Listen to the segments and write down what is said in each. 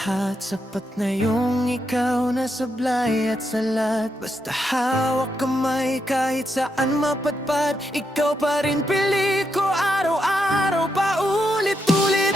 lahat, sapat na yung ikaw na sablay at salat. Basta hawak kamay kahit saan mapatpat, ikaw pa rin pili ko araw-araw paulit-ulit.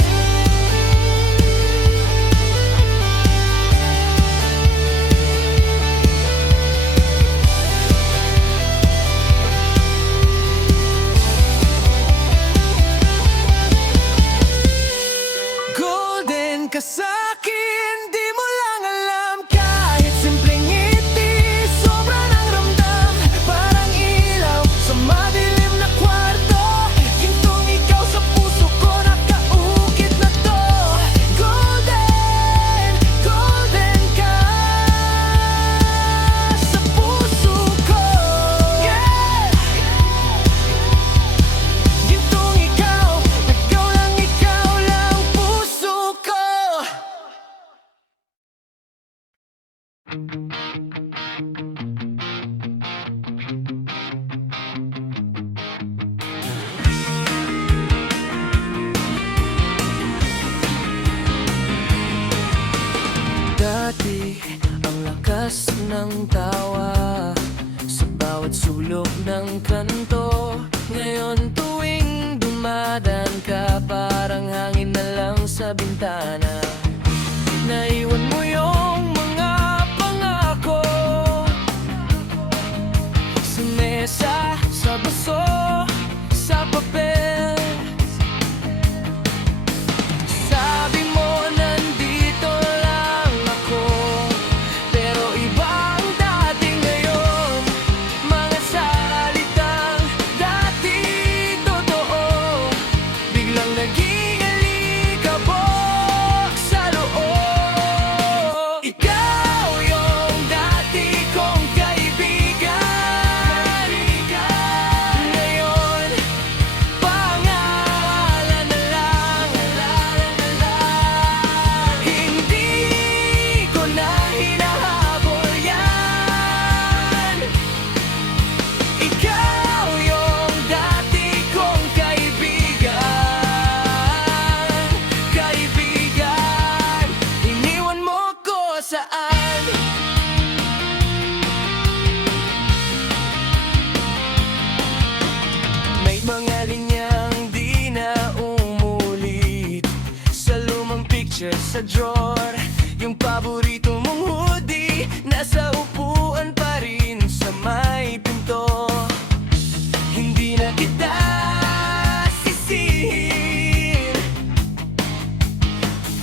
Golden ka sa'kin, di mo lang alam. Kahit simpleng ngiti, sobra ng ramdam. Parang ilaw sa madilim na kwarto, gintong ikaw sa puso ko, nakaukit na to. Golden, golden ka sa puso ko, yeah. Gintong ikaw, ikaw lang puso ko. Dati ang lakas ng tawa sa bawat sulok ng kanto. Ngayon tuwing dumadaan ka, parang hangin na lang sa bintana. Naiwan mo yung mga pangako sa mesa, sa baso, sa papel. Sabi mo nandito lang ako, pero iba ang dating ngayon. Mga salitang dati totoo, biglang naging alikabok sa loob. Ikaw yung dati kong kaibigan, ngayon pangalan na lang. Hindi ko na hinahabol yan. Ikaw yung dati kong kaibigan, iniwan mo ko saan? May mga linyang di na umulit sa lumang picture sa drawer. Yung paborito mong hoodie nasa upuan pa rin sa may pinto. Hindi na kita sisihin,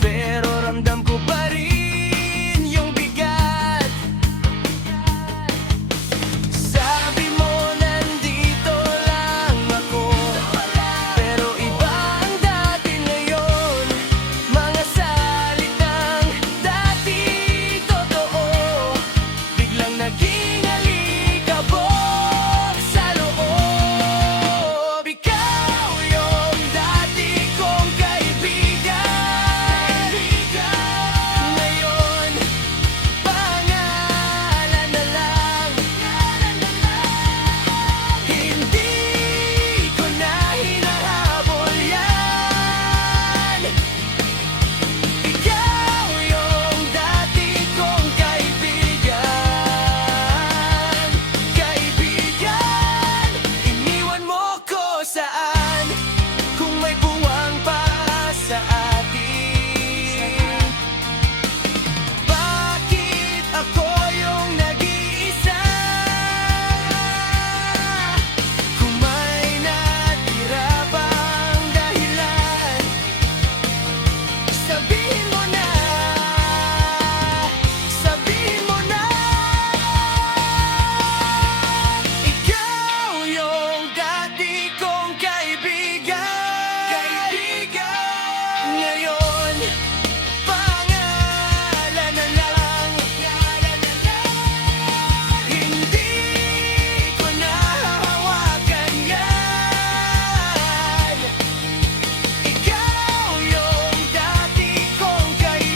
pero ramdam ko pa rin yung bigat. Sabi mo nandito lang ako, pero iba ang dati ngayon. Mga salitang dati totoo, biglang naging alikabok sa loob. Ikaw yung dati kong kaibigan, ngayon pangalan na lang. Hindi ko na hinahabol yan. Ikaw yung dati kong kaibigan, iniwan mo ko saan? Kung may buwang pa sa atin, bakit ako yung nag-iisa? Kung may natira pang dahilan, sabihin mo na, sabihin mo na. Ikaw yung dati kong kaibigan, ngayon pangalan na lang. Hindi ko na hawakan yan. Ikaw yung dati kong kaibigan,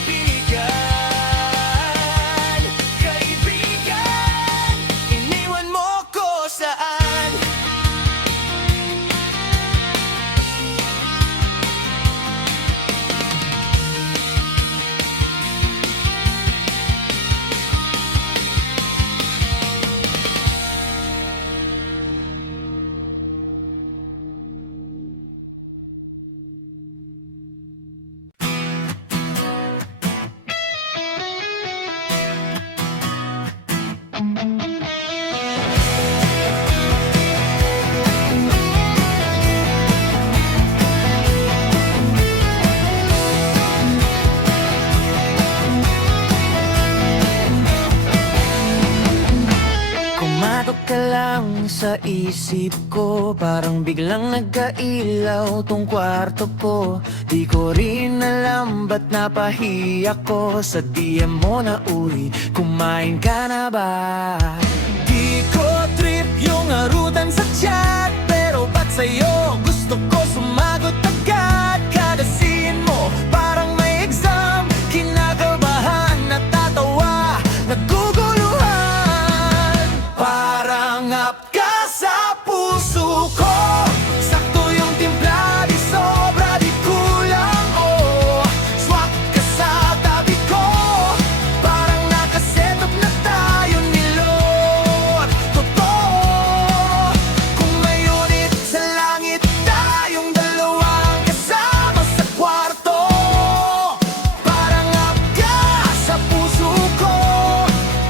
sa isip ko, parang biglang nagkailaw tong kwarto ko. Di ko rin alam ba't napahiya ko sa DM mo na uy, kumain ka na ba? Di ko trip yung arutan sa chat, pero ba't sa'yo gusto ko sumagot agad? Kada scene mo parang may exam, kinakabahan, natatawa, naguguluhan. Parang up ka sa puso ko, sakto yung timpla, di sobra, di kulang, oh. Swak ka sa tabi ko, parang nakaset up na tayo ni Lord. Totoo, kung may unit sa langit, tayong dalawang kasama sa kwarto. Parang up ka sa puso ko,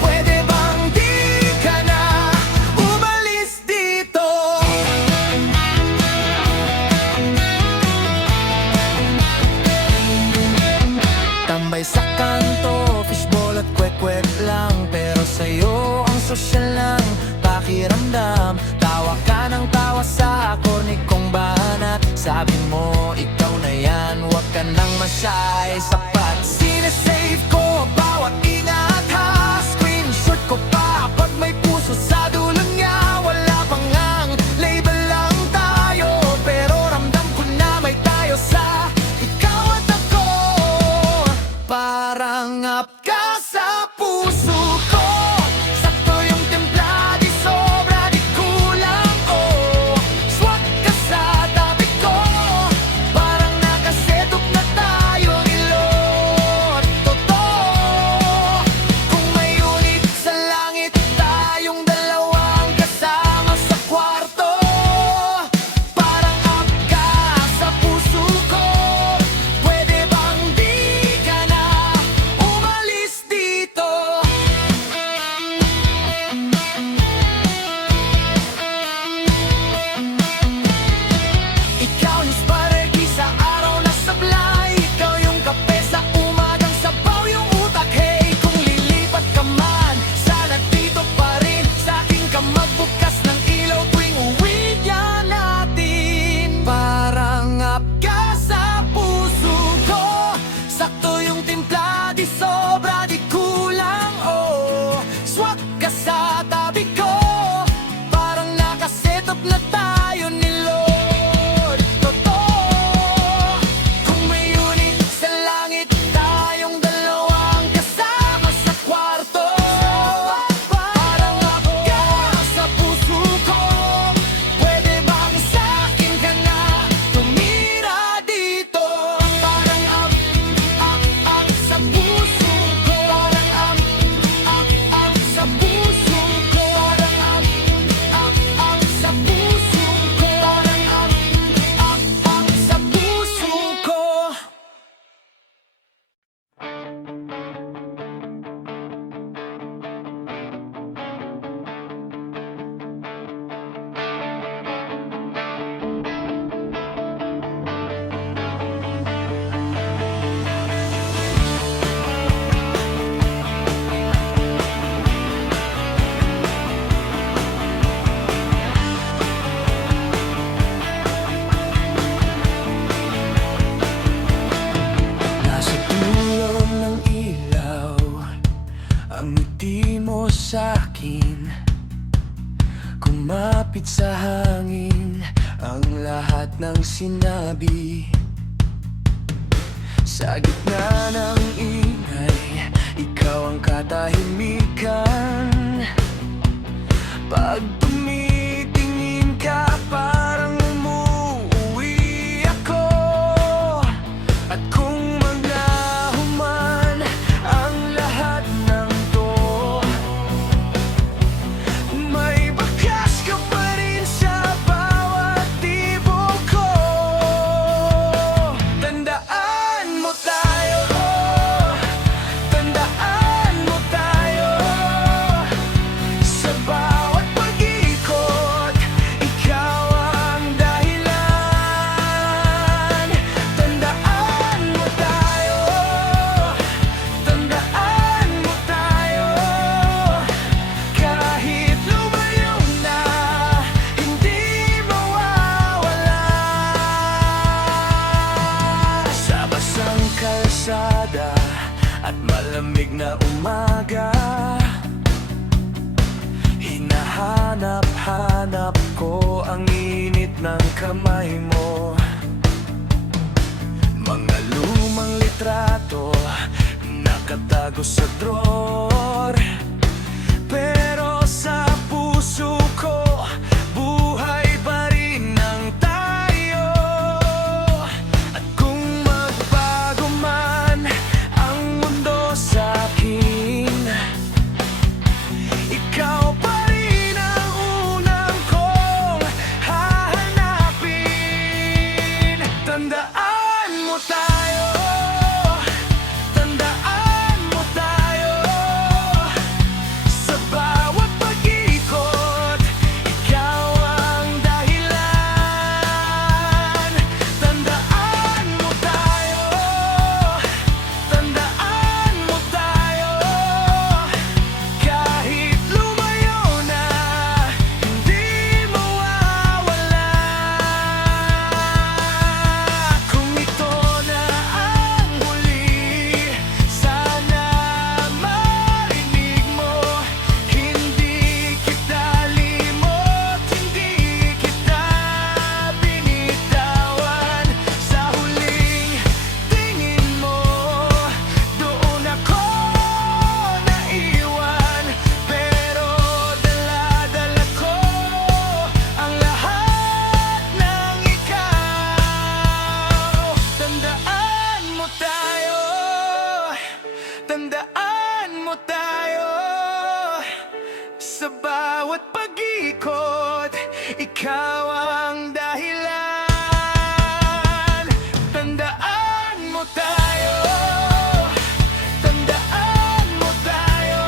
pwede bang di ka na umalis dito? Tambay sa kanto, fishball at kwek-kwek lang, pero sa'yo ang sosyal lang pakiramdam. Tawa ka ng tawa sa kornik kong banat, sabi mo ikaw na yan, huwag ka nang masyay. Sapat sinesave ko bawat ingat ha, screenshot ko pa pag may puso sa dulo niya. Wala pang ang label lang tayo, pero ramdam ko na may tayo sa ikaw at ako. Parang up ka sa puso ko, sakto yung timpla, di sobra, di kulang, oh. Swak ka sa tabi ko, parang nakaset up na tayo ni Lord. Totoo, kung may unit sa langit, tayong dalawang kasama sa kwarto. Parang up ka sa puso ko, pwede bang di ka na umalis dito? Ikaw yung sparky sa araw na sablay, ikaw yung kape sa umagang sabaw yung utak. Hey, kung lilipat ka man, sana dito pa rin sa akin ka magbukas ng ilaw tuwing uwi niya natin. Parang up ka sa puso ko, sakto yung timpla, di sobra, di kulang, oh. Swak ka sa tabi ko, parang nakaset up na tayo ni Lord. Totoo, kung may unit sa langit, tayong dalawang kasama sa kwarto. Parang up ka sa puso ko, pwede bang sa'kin ka na tumira dito? Parang up sa puso ko, parang up sa puso ko, parang up sa puso ko, parang up sa puso ko. Nasa dulo ng ilaw, ang ngiti mo sa'kin, kumapit sa hangin ang lahat ng sinabi. Sa gitna ng ingay, ikaw ang katahimikan. Pag tumitingin ka, parang umuuwi ako. At kung maglaho man ang lahat ng to, may bakas ka pa rin sa bawat tibok ko. Tandaan mo tayo, tandaan mo tayo, sa bawat pag-ibig. kalsada at malamig na umaga, hinahanap-hanap ko ang init ng kamay mo. Mga lumang litrato nakatago sa drawer, pero sa puso ko buhay pa rin ang tayo. At kung magbago man ang mundo sa akin, ikaw pa rin ang unang kong hahanapin. Tandaan mo tayo, tandaan mo tayo, sa bawat pag-ikot, ikaw ang dahilan. Tandaan mo tayo, tandaan mo tayo, kahit lumayo na, hindi mawawala. Kung ito na ang huli, sana marinig mo. Hindi kita limot, hindi kita binitawan. Sa huling tingin mo, doon ako naiwan. Pero dala-dala ko ang lahat ng ikaw. Tandaan mo tayo, tandaan mo tayo, sa bawat pag-ikot, ikaw ang dahilan. Tandaan mo tayo, tandaan mo tayo,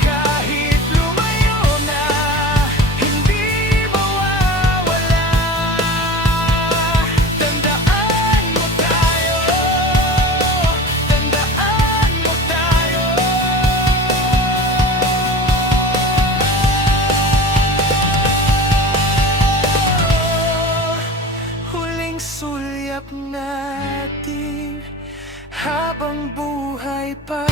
kahit lumayo na, hindi mawawala. Tandaan mo tayo, tandaan mo tayo. Huling sulyap natin habang buhay pa.